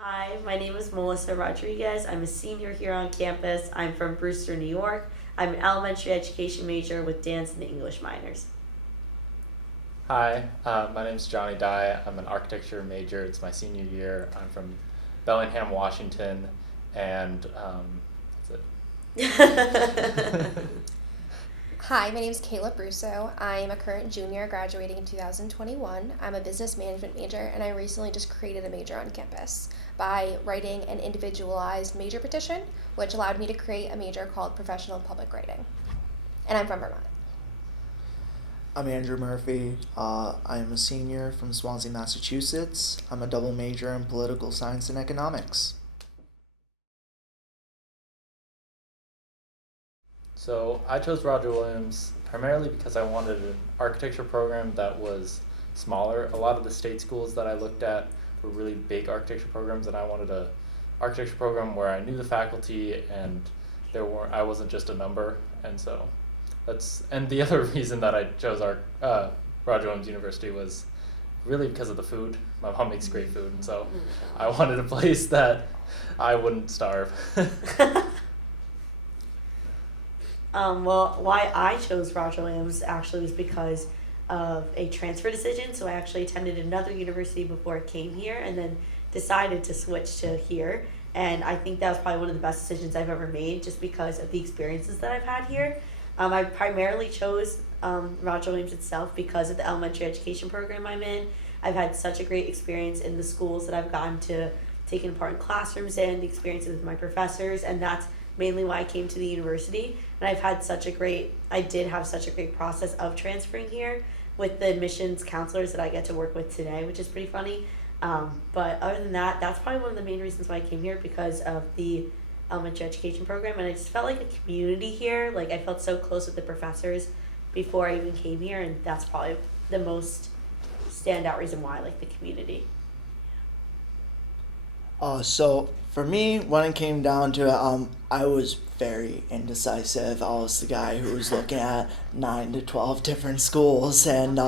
Hi, my name is Melissa Rodriguez. I'm a senior here on campus. I'm from Brewster, New York. I'm an elementary education major with dance and English minors. Hi, my name's Johnny Dye. I'm an architecture major. It's my senior year. I'm from Bellingham, Washington, and that's it. Hi, my name is Kayla Brusso. I'm a current junior graduating in 2021. I'm a business management major, and I recently just created a major on campus by writing an individualized major petition, which allowed me to create a major called Professional Public Writing. And I'm from Vermont. I'm Andrew Murphy. I'm a senior from Swansea, Massachusetts. I'm a double major in political science and economics. So I chose Roger Williams primarily because I wanted an architecture program that was smaller. A lot of the state schools that I looked at were really big architecture programs, and I wanted a architecture program where I knew the faculty and I wasn't just a number. And so and the other reason that I chose Roger Williams University was really because of the food. My mom makes great food, and so I wanted a place that I wouldn't starve. Well, why I chose Roger Williams actually was because of a transfer decision. So I actually attended another university before I came here and then decided to switch to here. And I think that was probably one of the best decisions I've ever made just because of the experiences that I've had here. I primarily chose Roger Williams itself because of the elementary education program I'm in. I've had such a great experience in the schools that I've gotten to taken part in classrooms and the experiences with my professors, and that's mainly why I came to the university. And I did have such a great process of transferring here with the admissions counselors that I get to work with today, which is pretty funny. But other than that, that's probably one of the main reasons why I came here because of the elementary education program. And I just felt like a community here. Like I felt so close with the professors before I even came here. And that's probably the most standout reason why I like the community. So for me, when it came down to it, I was very indecisive. I was the guy who was looking at 9 to 12 different schools, and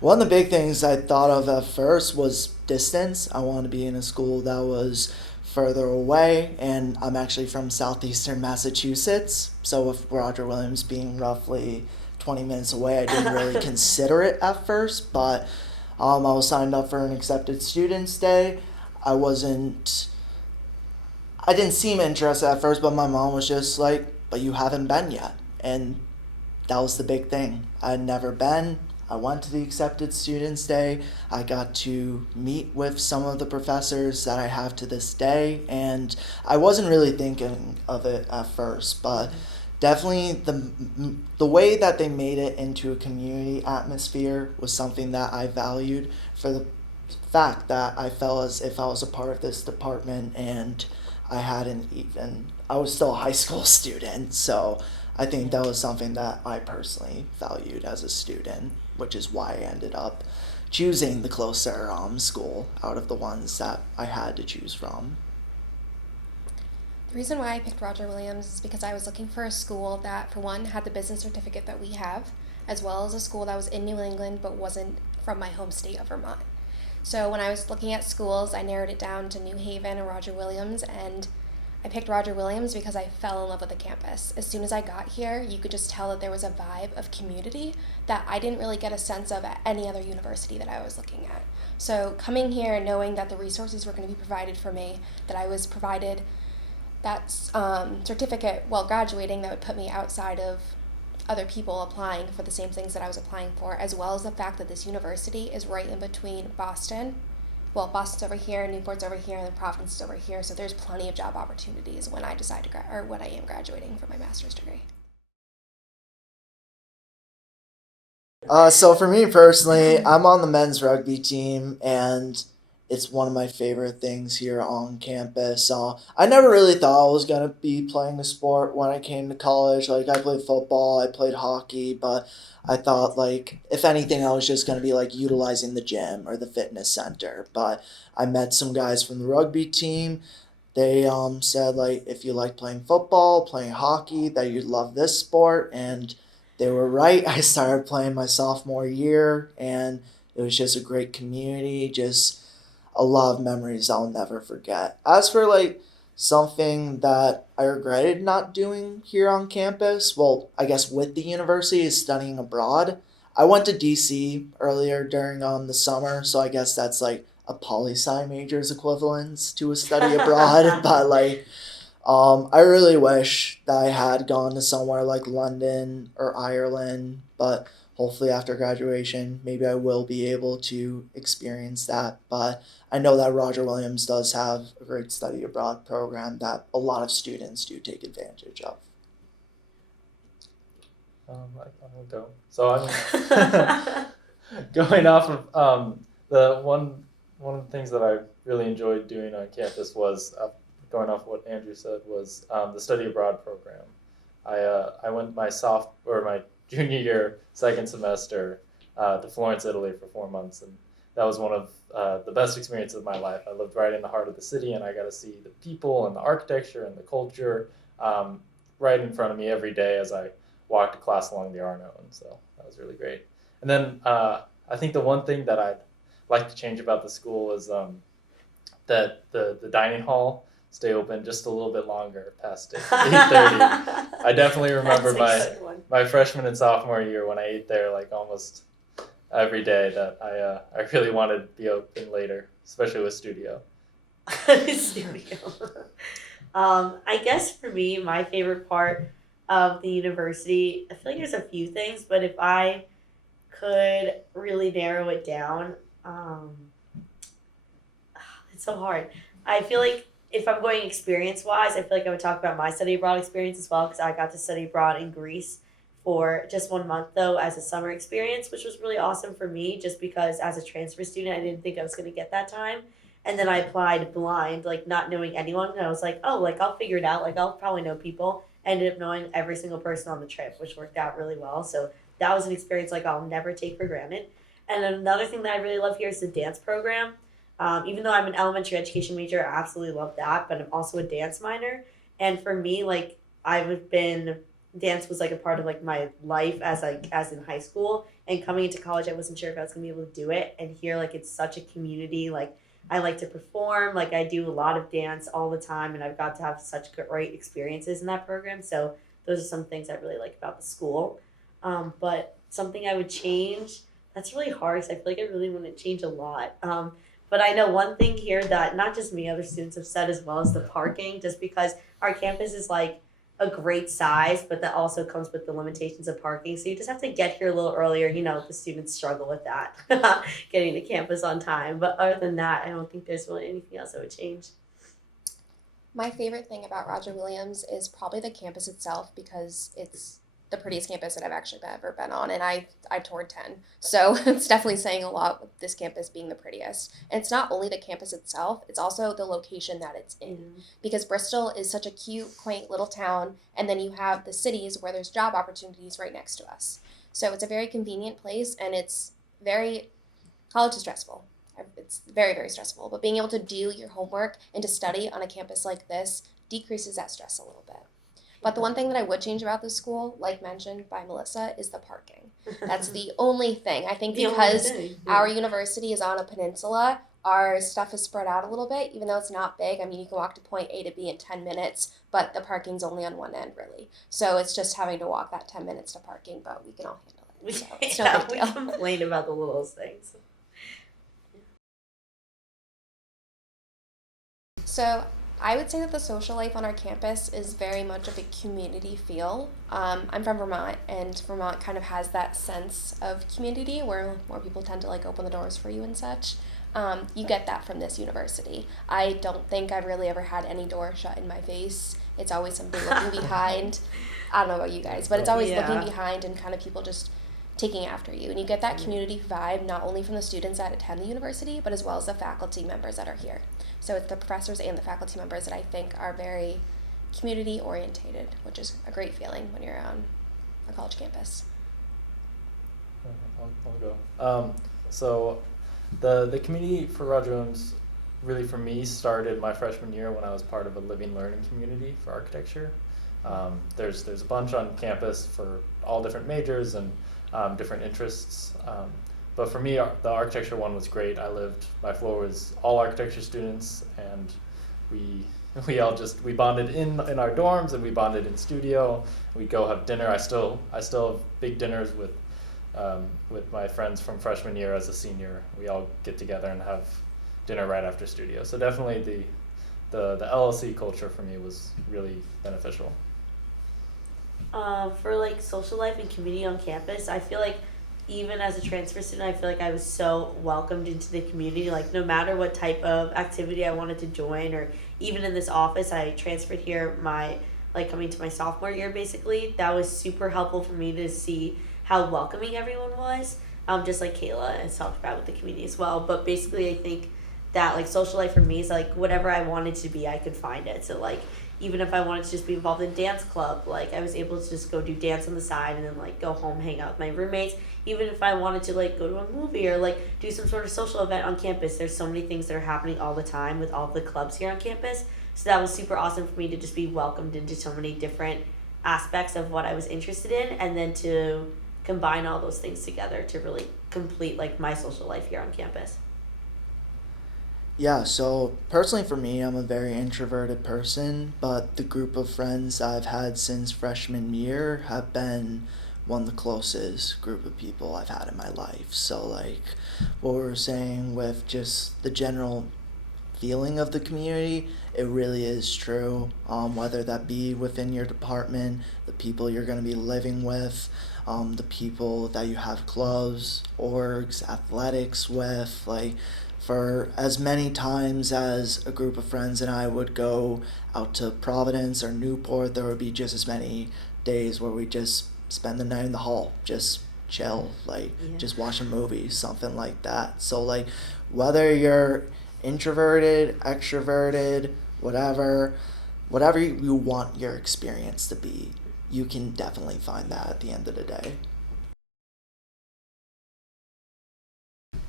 one of the big things I thought of at first was distance. I wanted to be in a school that was further away, and I'm actually from southeastern Massachusetts. So with Roger Williams being roughly 20 minutes away, I didn't really consider it at first, but I was signed up for an accepted students day. I wasn't I didn't seem interested at first, but my mom was just like, "But you haven't been yet." And that was the big thing. I'd never been. I went to the accepted students day. I got to meet with some of the professors that I have to this day, and I wasn't really thinking of it at first, but definitely the way that they made it into a community atmosphere was something that I valued for the fact that I felt as if I was a part of this department, and I was still a high school student, so I think that was something that I personally valued as a student, which is why I ended up choosing the closer school out of the ones that I had to choose from. The reason why I picked Roger Williams is because I was looking for a school that, for one, had the business certificate that we have, as well as a school that was in New England but wasn't from my home state of Vermont. So when I was looking at schools, I narrowed it down to New Haven and Roger Williams, and I picked Roger Williams because I fell in love with the campus. As soon as I got here, you could just tell that there was a vibe of community that I didn't really get a sense of at any other university that I was looking at. So coming here and knowing that the resources were going to be provided for me, that I was provided that certificate while graduating that would put me outside of other people applying for the same things that I was applying for, as well as the fact that this university is right in between Boston. Well, Boston's over here, Newport's over here, and the Providence is over here, so there's plenty of job opportunities when I decide to when I am graduating for my master's degree. So for me personally, I'm on the men's rugby team, and it's one of my favorite things here on campus. I never really thought I was gonna be playing a sport when I came to college. Like I played football, I played hockey, but I thought like if anything, I was just gonna be like utilizing the gym or the fitness center. But I met some guys from the rugby team. They said like if you like playing football, playing hockey, that you'd love this sport, and they were right. I started playing my sophomore year, and it was just a great community. Just a lot of memories I'll never forget. As for like something that I regretted not doing here on campus, well, I guess with the university, is studying abroad. I went to DC earlier during the summer, so I guess that's like a poli sci major's equivalent to a study abroad. But like, I really wish that I had gone to somewhere like London or Ireland, but hopefully after graduation, maybe I will be able to experience that. But I know that Roger Williams does have a great study abroad program that a lot of students do take advantage of. I'll go. So I'm going off of the one of the things that I really enjoyed doing on campus was going off what Andrew said was the study abroad program. I went my junior year, second semester, to Florence, Italy for 4 months, and that was one of the best experiences of my life. I lived right in the heart of the city, and I got to see the people and the architecture and the culture right in front of me every day as I walked to class along the Arno, and so that was really great. And then I think the one thing that I'd like to change about the school is that the dining hall stay open just a little bit longer past 8:30. I definitely remember my freshman and sophomore year when I ate there like almost every day that I really wanted to be open later, especially with studio. Studio. I guess for me, my favorite part of the university, I feel like there's a few things, but if I could really narrow it down, it's so hard. I feel like if I'm going experience-wise, I feel like I would talk about my study abroad experience as well, because I got to study abroad in Greece for just 1 month, though, as a summer experience, which was really awesome for me, just because as a transfer student, I didn't think I was going to get that time. And then I applied blind, like not knowing anyone, and I was like, oh, like I'll figure it out, like I'll probably know people. I ended up knowing every single person on the trip, which worked out really well. So that was an experience like I'll never take for granted. And another thing that I really love here is the dance program. Even though I'm an elementary education major, I absolutely love that, but I'm also a dance minor. And for me, like dance was like a part of like my life as in high school, and coming into college, I wasn't sure if I was gonna be able to do it. And here, like it's such a community. Like I like to perform, like I do a lot of dance all the time, and I've got to have such great experiences in that program. So those are some things I really like about the school. But something I would change, that's really hard because I feel like I really want to change a lot. But I know one thing here that not just me, other students have said as well, is the parking, just because our campus is like a great size, but that also comes with the limitations of parking. So you just have to get here a little earlier. You know, the students struggle with that, getting to campus on time. But other than that, I don't think there's really anything else I would change. My favorite thing about Roger Williams is probably the campus itself, because it's the prettiest campus that I've actually ever been on, and I toured 10. So it's definitely saying a lot with this campus being the prettiest. And it's not only the campus itself, it's also the location that it's in. Because Bristol is such a cute, quaint little town, and then you have the cities where there's job opportunities right next to us. So it's a very convenient place, and it's college is stressful. It's very, very stressful. But being able to do your homework and to study on a campus like this decreases that stress a little bit. But the one thing that I would change about this school, like mentioned by Melissa, is the parking. That's the only thing. I think because our university is on a peninsula, our stuff is spread out a little bit, even though it's not big. I mean, you can walk to point A to B in 10 minutes, but the parking's only on one end, really. So it's just having to walk that 10 minutes to parking, but we can all handle it. So it's no big deal. We complain about the littlest things. So I would say that the social life on our campus is very much of a community feel. I'm from Vermont, and Vermont kind of has that sense of community where more people tend to like open the doors for you and such. You get that from this university. I don't think I've really ever had any door shut in my face. It's always somebody looking behind. I don't know about you guys, but it's always looking behind and kind of people just taking after you. And you get that community vibe not only from the students that attend the university, but as well as the faculty members that are here. So it's the professors and the faculty members that I think are very community orientated, which is a great feeling when you're on a college campus. I'll go. So the community for Roger Williams really for me started my freshman year when I was part of a living learning community for architecture. There's a bunch on campus for all different majors and different interests. but for me, the architecture one was great. My floor was all architecture students, and we bonded in our dorms, and we bonded in studio. We'd go have dinner. I still have big dinners with my friends from freshman year as a senior. We all get together and have dinner right after studio. So definitely the LLC culture for me was really beneficial. For like social life and community on campus, I feel like even as a transfer student, I feel like I was so welcomed into the community. Like no matter what type of activity I wanted to join, or even in this office, I transferred here coming to my sophomore year basically. That was super helpful for me to see how welcoming everyone was. Just like Kayla has talked about with the community as well. But basically, I think that like social life for me is like whatever I wanted to be, I could find it. So like even if I wanted to just be involved in dance club, like I was able to just go do dance on the side and then like go home, hang out with my roommates. Even if I wanted to like go to a movie or like do some sort of social event on campus, there's so many things that are happening all the time with all the clubs here on campus. So that was super awesome for me to just be welcomed into so many different aspects of what I was interested in, and then to combine all those things together to really complete like my social life here on campus. Yeah, so personally for me, I'm a very introverted person, but the group of friends I've had since freshman year have been one of the closest group of people I've had in my life. So like what we were saying with just the general feeling of the community, it really is true. Whether that be within your department, the people you're going to be living with, the people that you have clubs, orgs, athletics with, like for as many times as a group of friends and I would go out to Providence or Newport, there would be just as many days where we just spend the night in the hall, just chill, like just watch a movie, something like that. So like whether you're introverted, extroverted, whatever you want your experience to be, you can definitely find that at the end of the day.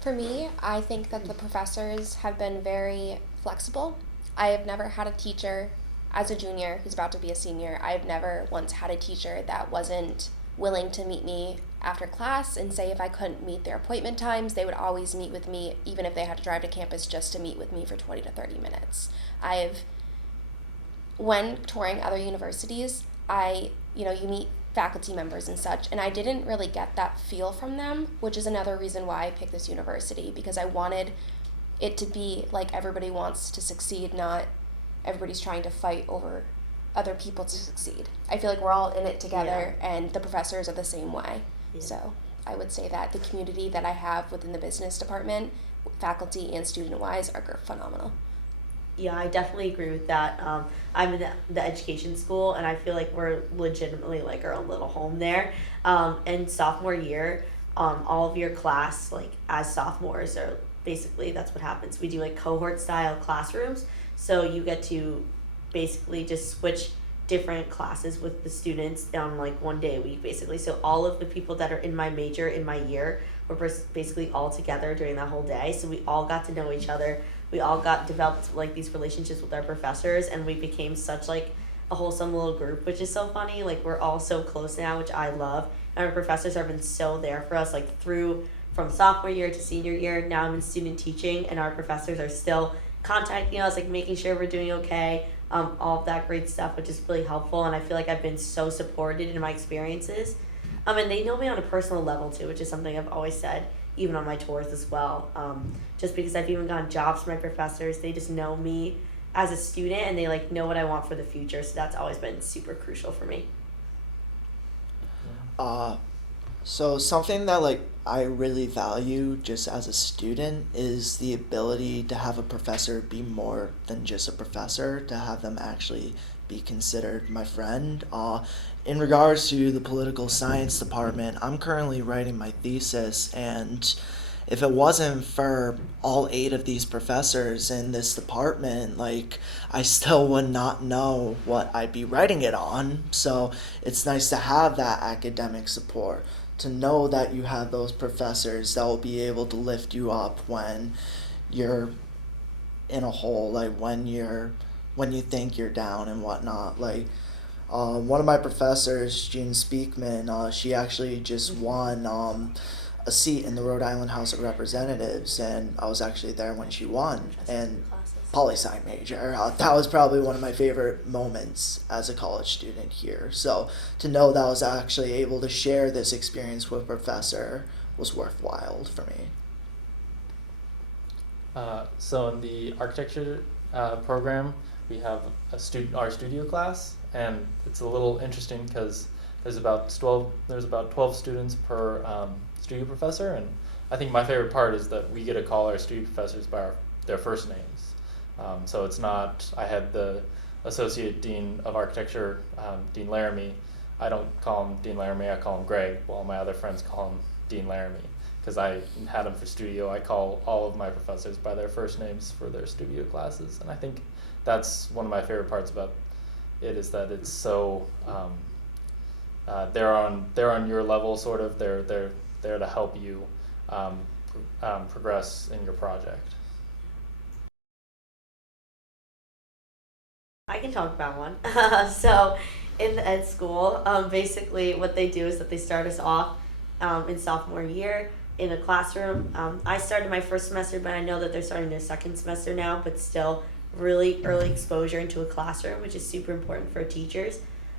For me, I think that the professors have been very flexible. I have never had a teacher, as a junior who's about to be a senior, I've never once had a teacher that wasn't willing to meet me after class and say if I couldn't meet their appointment times, they would always meet with me, even if they had to drive to campus just to meet with me for 20 to 30 minutes. When touring other universities, you meet faculty members and such, and I didn't really get that feel from them, which is another reason why I picked this university, because I wanted it to be like everybody wants to succeed, not everybody's trying to fight over other people to succeed. I feel like we're all in it together, and the professors are the same way. So I would say that the community that I have within the business department, faculty and student-wise, are phenomenal. Yeah, I definitely agree with that. I'm in the education school, and I feel like we're legitimately like our own little home there. And sophomore year, all of your class, like as sophomores, are basically that's what happens. We do like cohort style classrooms, so you get to basically just switch different classes with the students on like one day a week basically. So all of the people that are in my major in my year were basically all together during that whole day, so we all got to know each other. We all developed like these relationships with our professors, and we became such like a wholesome little group, which is so funny. Like we're all so close now, which I love. And our professors have been so there for us, like from sophomore year to senior year. Now I'm in student teaching, and our professors are still contacting us, like making sure we're doing okay, all of that great stuff, which is really helpful. And I feel like I've been so supported in my experiences. And they know me on a personal level too, which is something I've always said, even on my tours as well. Just because I've even gotten jobs from my professors, they just know me as a student, and they like know what I want for the future. So that's always been super crucial for me. So something that like I really value just as a student is the ability to have a professor be more than just a professor, to have them actually be considered my friend. In regards to the political science department, I'm currently writing my thesis, and if it wasn't for all 8 of these professors in this department, like I still would not know what I'd be writing it on. So it's nice to have that academic support, to know that you have those professors that will be able to lift you up when you're in a hole, like when you think you're down and whatnot. Like one of my professors, Jean Speakman, she actually just won a seat in the Rhode Island House of Representatives, and I was actually there when she won. And poli-sci major. That was probably one of my favorite moments as a college student here. So to know that I was actually able to share this experience with a professor was worthwhile for me. So in the architecture program, we have our studio class, and it's a little interesting because there's about 12 students per studio professor, and I think my favorite part is that we get to call our studio professors by their first names. So it's not, I had the Associate Dean of Architecture, Dean Laramie. I don't call him Dean Laramie, I call him Greg, while my other friends call him Dean Laramie. Because I had him for studio, I call all of my professors by their first names for their studio classes. And I think that's one of my favorite parts about it, is that it's so, they're on your level, sort of. They're there to help you progress in your project. I can talk about one. So in the ed school, basically what they do is that they start us off in sophomore year in a classroom. I started my first semester, but I know that they're starting their second semester now, but still really early exposure into a classroom, which is super important for teachers.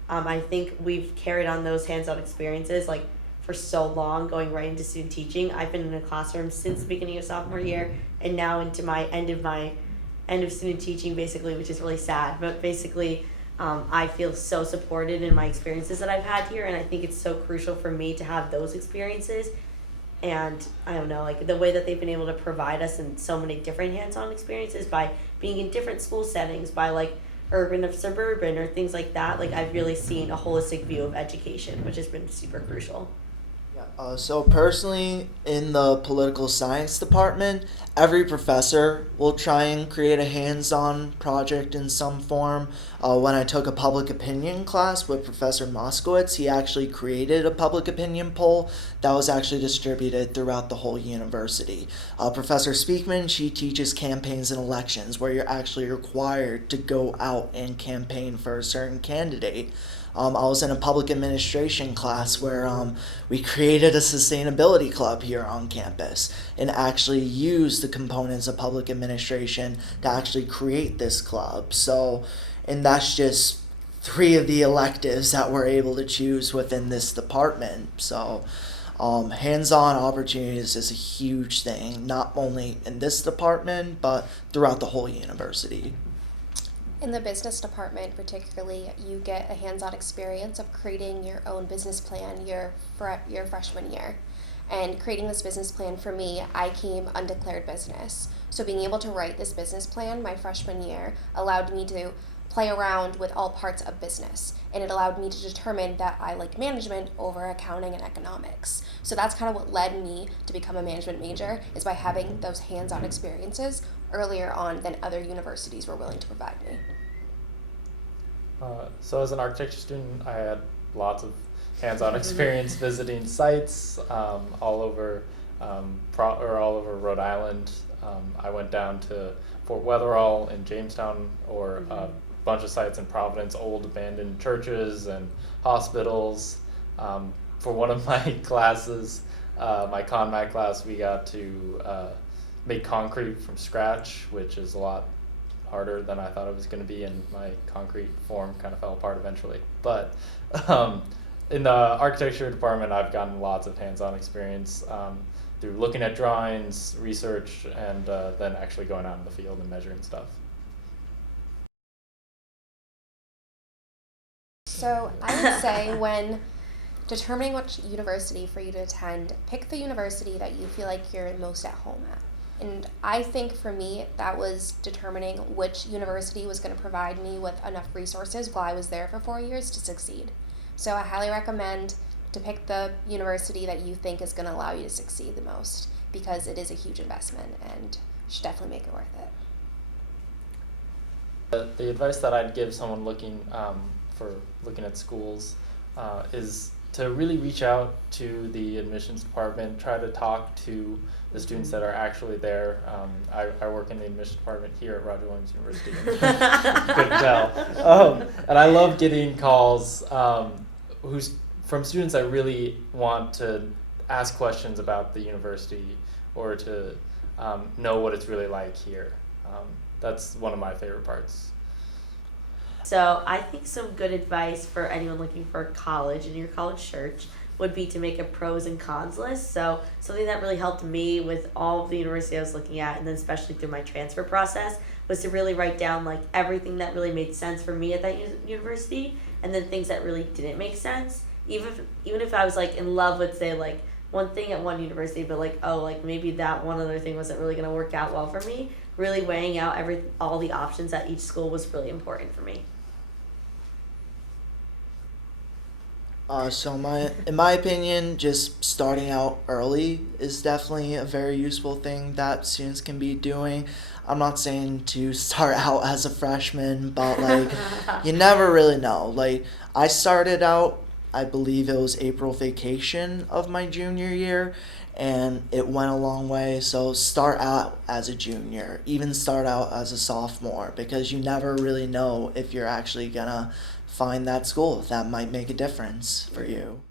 I think we've carried on those hands-on experiences like for so long, going right into student teaching. I've been in a classroom since the beginning of sophomore year and now into my end of student teaching, basically, which is really sad. But basically, I feel so supported in my experiences that I've had here, and I think it's so crucial for me to have those experiences. And I don't know, like the way that they've been able to provide us in so many different hands-on experiences by being in different school settings, by like urban of suburban or things like that. Like I've really seen a holistic view of education, which has been super crucial. So personally, in the political science department, every professor will try and create a hands-on project in some form. When I took a public opinion class with Professor Moskowitz, he actually created a public opinion poll that was actually distributed throughout the whole university. Professor Speakman, she teaches campaigns and elections, where you're actually required to go out and campaign for a certain candidate. I was in a public administration class where we created a sustainability club here on campus and actually used the components of public administration to actually create this club. So, and that's just 3 of the electives that we're able to choose within this department. So, hands-on opportunities is a huge thing, not only in this department, but throughout the whole university. In the business department particularly, you get a hands-on experience of creating your own business plan your freshman year. And creating this business plan, for me, I came undeclared business. So being able to write this business plan my freshman year allowed me to play around with all parts of business. And it allowed me to determine that I like management over accounting and economics. So that's kind of what led me to become a management major, is by having those hands-on experiences earlier on than other universities were willing to provide me. So as an architecture student, I had lots of hands-on experience visiting sites all over Rhode Island. I went down to Fort Wetherall in Jamestown, or a bunch of sites in Providence, old abandoned churches and hospitals. For one of my classes, my ConMat class, we got to make concrete from scratch, which is a lot harder than I thought it was going to be, and my concrete form kind of fell apart eventually. But in the architecture department, I've gotten lots of hands-on experience through looking at drawings, research, and then actually going out in the field and measuring stuff. So I would say, when determining which university for you to attend, pick the university that you feel like you're most at home at. And I think for me, that was determining which university was going to provide me with enough resources while I was there for 4 years to succeed. So I highly recommend to pick the university that you think is going to allow you to succeed the most, because it is a huge investment and should definitely make it worth it. The advice that I'd give someone looking at schools is to really reach out to the admissions department, try to talk to the students that are actually there. I work in the admissions department here at Roger Williams University. You couldn't tell. And I love getting calls from students that really want to ask questions about the university or to know what it's really like here. That's one of my favorite parts. So I think some good advice for anyone looking for college in your college search would be to make a pros and cons list. So something that really helped me with all of the university I was looking at, and then especially through my transfer process, was to really write down like everything that really made sense for me at that university, and then things that really didn't make sense. Even if I was like in love with, say, like one thing at one university, but like, oh, like maybe that one other thing wasn't really gonna work out well for me. Really weighing out all the options at each school was really important for me. In my opinion, just starting out early is definitely a very useful thing that students can be doing. I'm not saying to start out as a freshman, but like you never really know. Like I started out, I believe it was April vacation of my junior year, and it went a long way. So start out as a junior, even start out as a sophomore, because you never really know if you're actually gonna find that school that might make a difference for you.